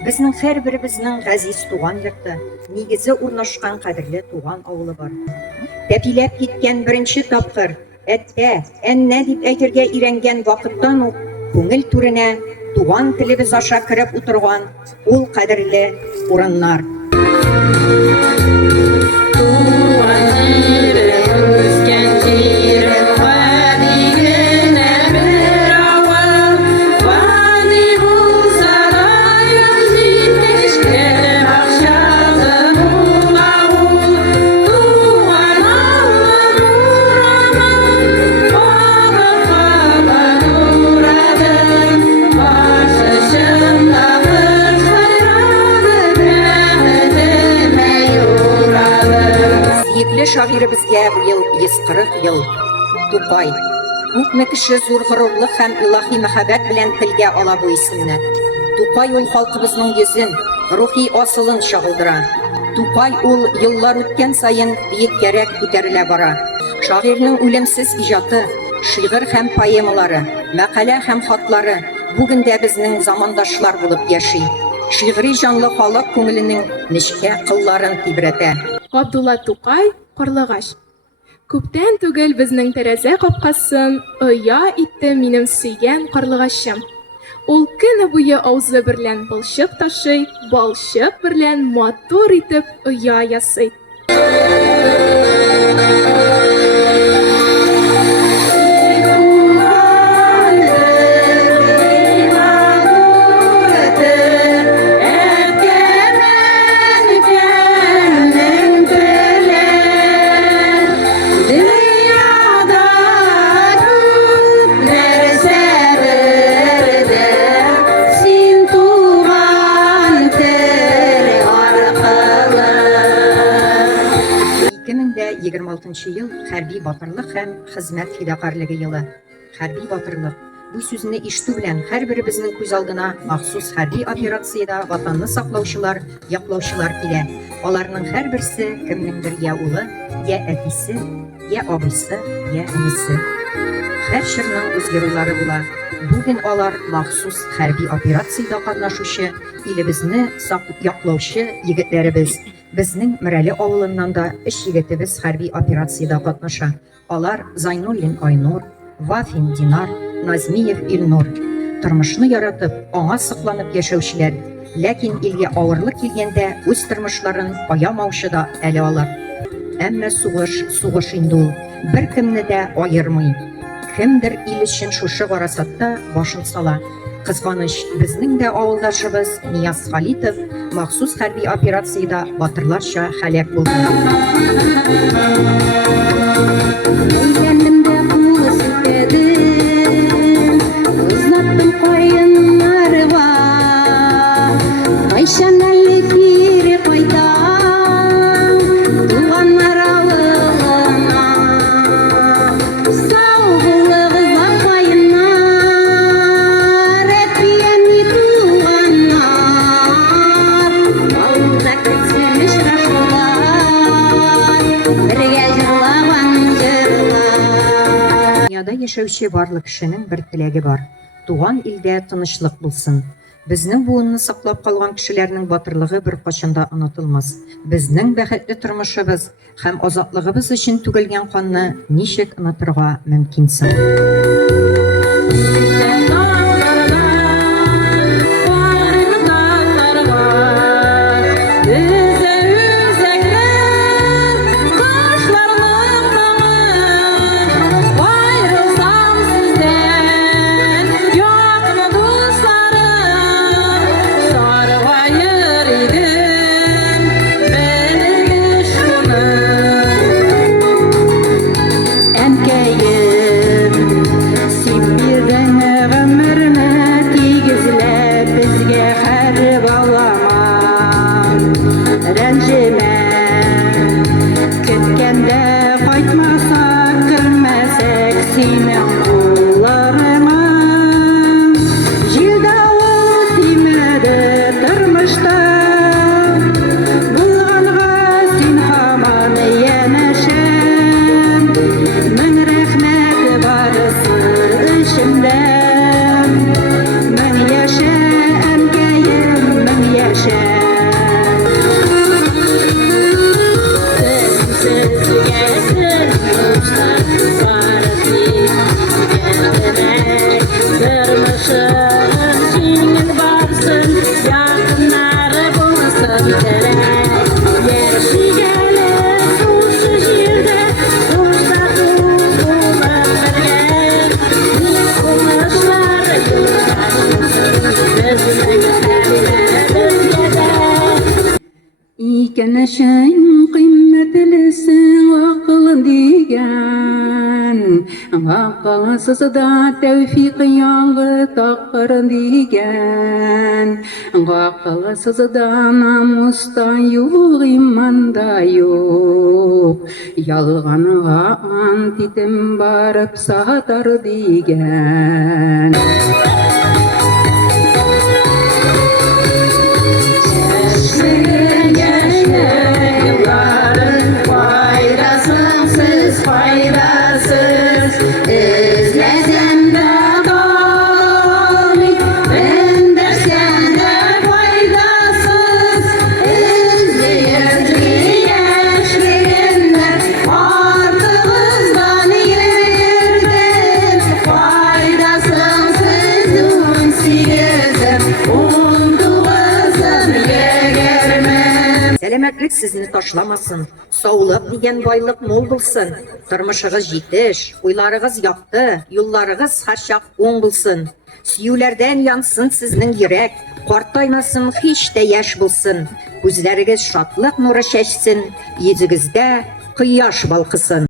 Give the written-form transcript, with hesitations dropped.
Безнең һәрберебезнең газиз туган йорты, нигезе урнашкан кадерле туган авылы бар. Тәпиләп киткән беренче тапкыр әттә, әннә дип әйтергә өйрәнгән вакыттан ук күңел түренә туган телебез аша кереп утырган ул кадерле урыннар. Шагыйребезгә бу ел 140 ел. Тукай. Күпме кеше зур горурлык һәм илаһи мәхәббәт белән телгә ала бу исемне. Тукай ул халкыбызның йөзен, рухи асылын чагылдыра. Тукай ул еллар үткән саен биеккәрәк күтәрелә бара. Шагыйрьнең үлемсез иҗаты, шигырь һәм поэмалары, мәкалә һәм хатлары бүген дә безнең замандашлар булып яши. Шигъри җанлы халык күңеленең нечкә кылларын тибрәтә. Габдулла Тукай, Карлыгач. Күптән түгел безнең тәрәзә капкасын оя итте минем сөйгән карлыгачым. Ул көне буе авызы берлән балчык ташый, балчык берлән матур итеп оя ясый. Ел хәрби батырлык һәм хезмәт фидакарлыгы елы. Хәрби батырлык. Бу сүзне ишетү белән һәрберебезнең күз алдына махсус хәрби операциядә ватанны саклаучылар, яклаучылар килә. Аларның һәрберсе кемнеңдер я улы, я әтисе, я абыйсы, я энесе. Һәр чорның үз геройлары була. Бүген алар махсус хәрби операциядә катнашучы, илебезне саклап яклаучы егетләребез. Безнең Мәрәле авылыннан да 3 егетебез хәрби операциядә катнаша. Алар Зайнуллин Айнур, Вафин Динар, Назмиев Илнур. Тормышны яратып, аңа сыкланып яшәүчеләр, ләкин илгә авырлык килгәндә үз тормышларын аямаучы да әле алар. Әмма сугыш инде ул, беркемне дә аермый. Кемдер ил өчен шушы гарасатта башын сала. Кызганыч, безнең дә авылдашыбыз Нияз Халитов махсус хәрби операциядә батырларча һәлак булды. Яшәүче барлык кешенең бер теләге бар. Туган илдә тынычлык булсын. Безнең буынны саклап калган кешеләрнең батырлыгы бер качанда онытылмас. Безнең бәхетле тормышыбыз һәм азатлыгыбыз өчен түгелгән канны ничек онытырга мөмкин соң? Sip bir Yaşayın kıymetlisi akıl digen, akılsız da tevfik yalı takır digen, akılsız da namusta yok imanda yok, yalğanığa antitim barıp satar digen. Selametlik sizni taşlamasın. Sağlık diyen baylık mol bulsun. Tırmışığız jitiş, uylarığız yaktı, yollarığız haşak on bulsun. Süyülerden yansın siznin yürek, qartaymasın hiç de yaş bulsun. Gözleriniz şatlık nuru şeşsin, yüzünüzde kıyaş balkısın.